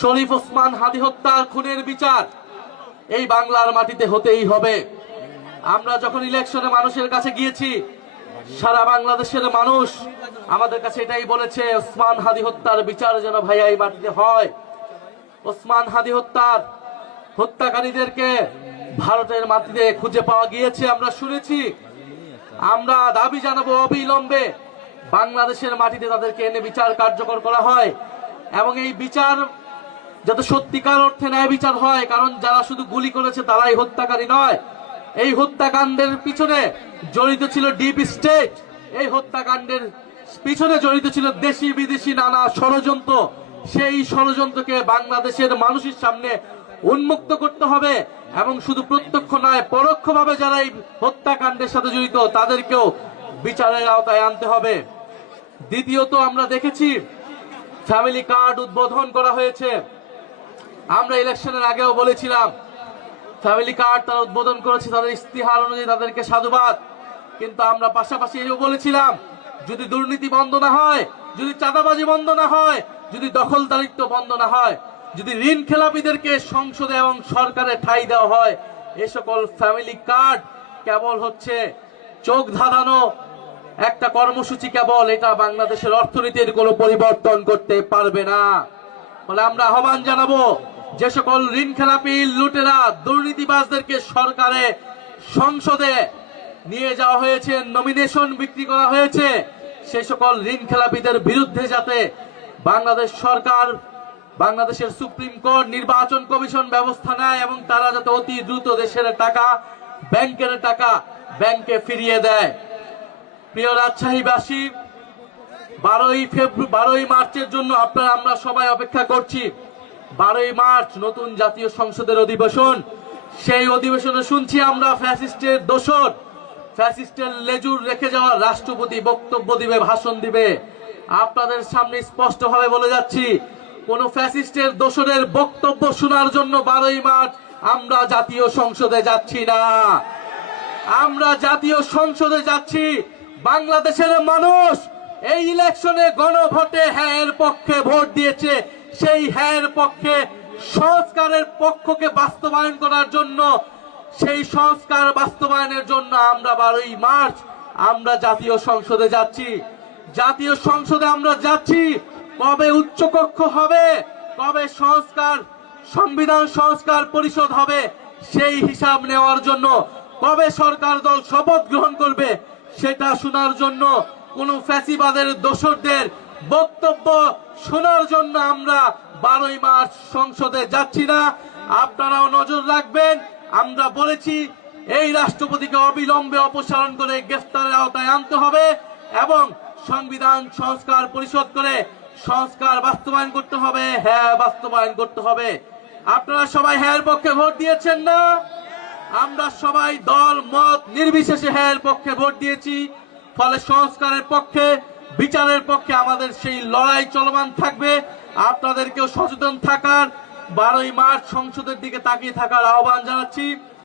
শরীফ ওসমান হাদি হত্যার খুনের বিচার এই বাংলার মাটিতে হতেই হবে। আমরা যখন ইলেকশনে মানুষের কাছে গিয়েছি, সারা বাংলাদেশের মানুষ আমাদের কাছে এটাই বলেছে, ওসমান হাদি হত্যার বিচার যেন ভাইয়া এই মাটিতে হয়। ওসমান হাদি হত্যাকারীদেরকে ভারতের মাটিতে খুঁজে পাওয়া গিয়েছে, আমরা শুনেছি। আমরা দাবি জানাবো অবিলম্বে বাংলাদেশের মাটিতে তাদেরকে এনে বিচার কার্যকর করা হয়, এবং এই বিচার যাতে সত্যিকার অর্থে ন্যায় বিচার হয়। কারণ যারা শুধু গুলি করেছে তারাই হত্যাকারী নয়, এই হত্যাকাণ্ডের পিছনে জড়িত ছিল ডিপ স্টেট, এই হত্যাকাণ্ডের পিছনে জড়িত ছিল দেশি বিদেশি নানা ষড়যন্ত্র। সেই ষড়যন্ত্রকে বাংলাদেশের মানুষের সামনে উন্মুক্ত করতে হবে, এবং শুধু প্রত্যক্ষ নয় পরোক্ষভাবে যারা এই হত্যাকাণ্ডের সাথে জড়িত তাদেরকেও বিচারের আওতায় আনতে হবে। দ্বিতীয়ত, আমরা দেখেছি ফ্যামিলি কার্ড উদ্বোধন করা হয়েছে। আমরা ইলেকশনের আগেও বলেছিলাম ফ্যামিলি কার্ড তারা উদ্বোধন করেছে, তাদের ইস্তিহার অনুযায়ী তাদেরকে সাধুবাদ। কিন্তু আমরা পাশাপাশি এও বলেছিলাম, যদি দুর্নীতি বন্ধ না হয়, যদি চাঁদাবাজি বন্ধ না হয়, যদি দখলদারিত্ব বন্ধ না হয়, যদি ঋণ খেলাপিদেরকে সংসদে এবং সরকারে ঠাঁই দেওয়া হয়, এ সকল ফ্যামিলি কার্ড কেবল হচ্ছে চোখ ধাঁধানো একটা কর্মসূচি, কেবল এটা বাংলাদেশের অর্থনীতির কোনো পরিবর্তন করতে পারবে না। ফলে আমরা আহ্বান জানাবো, যে সকল ঋণ খেলাপি লুটেরা দুর্নীতিবাজদেরকে সরকারে সংসদে নিয়ে যাওয়া হয়েছে, নমিনেশন বিক্রি করা হয়েছে, সেই সকল ঋণ খেলাপিদের বিরুদ্ধে যাতে বাংলাদেশ সরকার, বাংলাদেশের সুপ্রিম কোর্ট, নির্বাচন কমিশন ব্যবস্থা নেয়, এবং তারা যাতে অতি দ্রুত দেশের টাকা, ব্যাংকের টাকা ব্যাংকে ফিরিয়ে দেয়। প্রিয় রাজশাহীবাসী, 12ই মার্চের জন্য আমরা সবাই অপেক্ষা করছি। 12ই মার্চ নতুন জাতীয় সংসদের অধিবেশন। সেই অধিবেশনে শুনছি আমরা ফ্যাসিস্টের দোসর, ফ্যাসিস্টের লেজুর রেখে যাওয়া রাষ্ট্রপতি বক্তব্য দিবে, ভাষণ দিবে। আপনাদের সামনে স্পষ্টভাবে বলে যাচ্ছি, কোন ফ্যাসিস্টের দোসরের বক্তব্য শোনার জন্য 12ই মার্চ আমরা জাতীয় সংসদে যাচ্ছি না। আমরা জাতীয় সংসদে যাচ্ছি বাংলাদেশের মানুষ এই ইলেকশনে গণভোটে হ্যাঁ এর পক্ষে ভোট দিয়েছে, সেই হ্যাঁ এর পক্ষে সংস্কারের পক্ষকে বাস্তবায়ন করার জন্য, সেই সংস্কার বাস্তবায়নের জন্য আমরা 12ই মার্চ আমরা জাতীয় সংসদে যাচ্ছি। জাতীয় সংসদে আমরা যাচ্ছি কবে উচ্চকক্ষ হবে, কবে সংবিধান সংস্কার পরিষদ হবে সেই হিসাব নেওয়ার জন্য, কবে সরকার দল শপথ গ্রহণ করবে সেটা শোনার জন্য, কোন ফ্যাসিবাদের দোসরদের বক্তব্য শোনার জন্য আমরা 12ই মার্চ সংসদে যাচ্ছি না। আপনারাও নজর রাখবেন। আমরা বলেছি এই রাষ্ট্রপতিকে অবিলম্বে অপসারণ করে গ্রেফতারের আওতায় আনতে হবে, এবং সংবিধান সংস্কার পরিষদ করে সংস্কার বাস্তবায়ন করতে হবে, হ্যাঁ বাস্তবায়ন করতে হবে। আপনারা সবাই হ্যাঁ পক্ষে ভোট দিয়েছেন না? আমরা সবাই দল মত নির্বিশেষে হ্যাঁ পক্ষে ভোট দিয়েছি। ফলে সংস্কারের পক্ষে, বিচারের পক্ষে আমাদের সেই লড়াই চলমান থাকবে। আপনাদেরকেও সচেতন থাকার, 12ই মার্চ সংসদের দিকে তাকিয়ে থাকার আহ্বান জানাচ্ছি।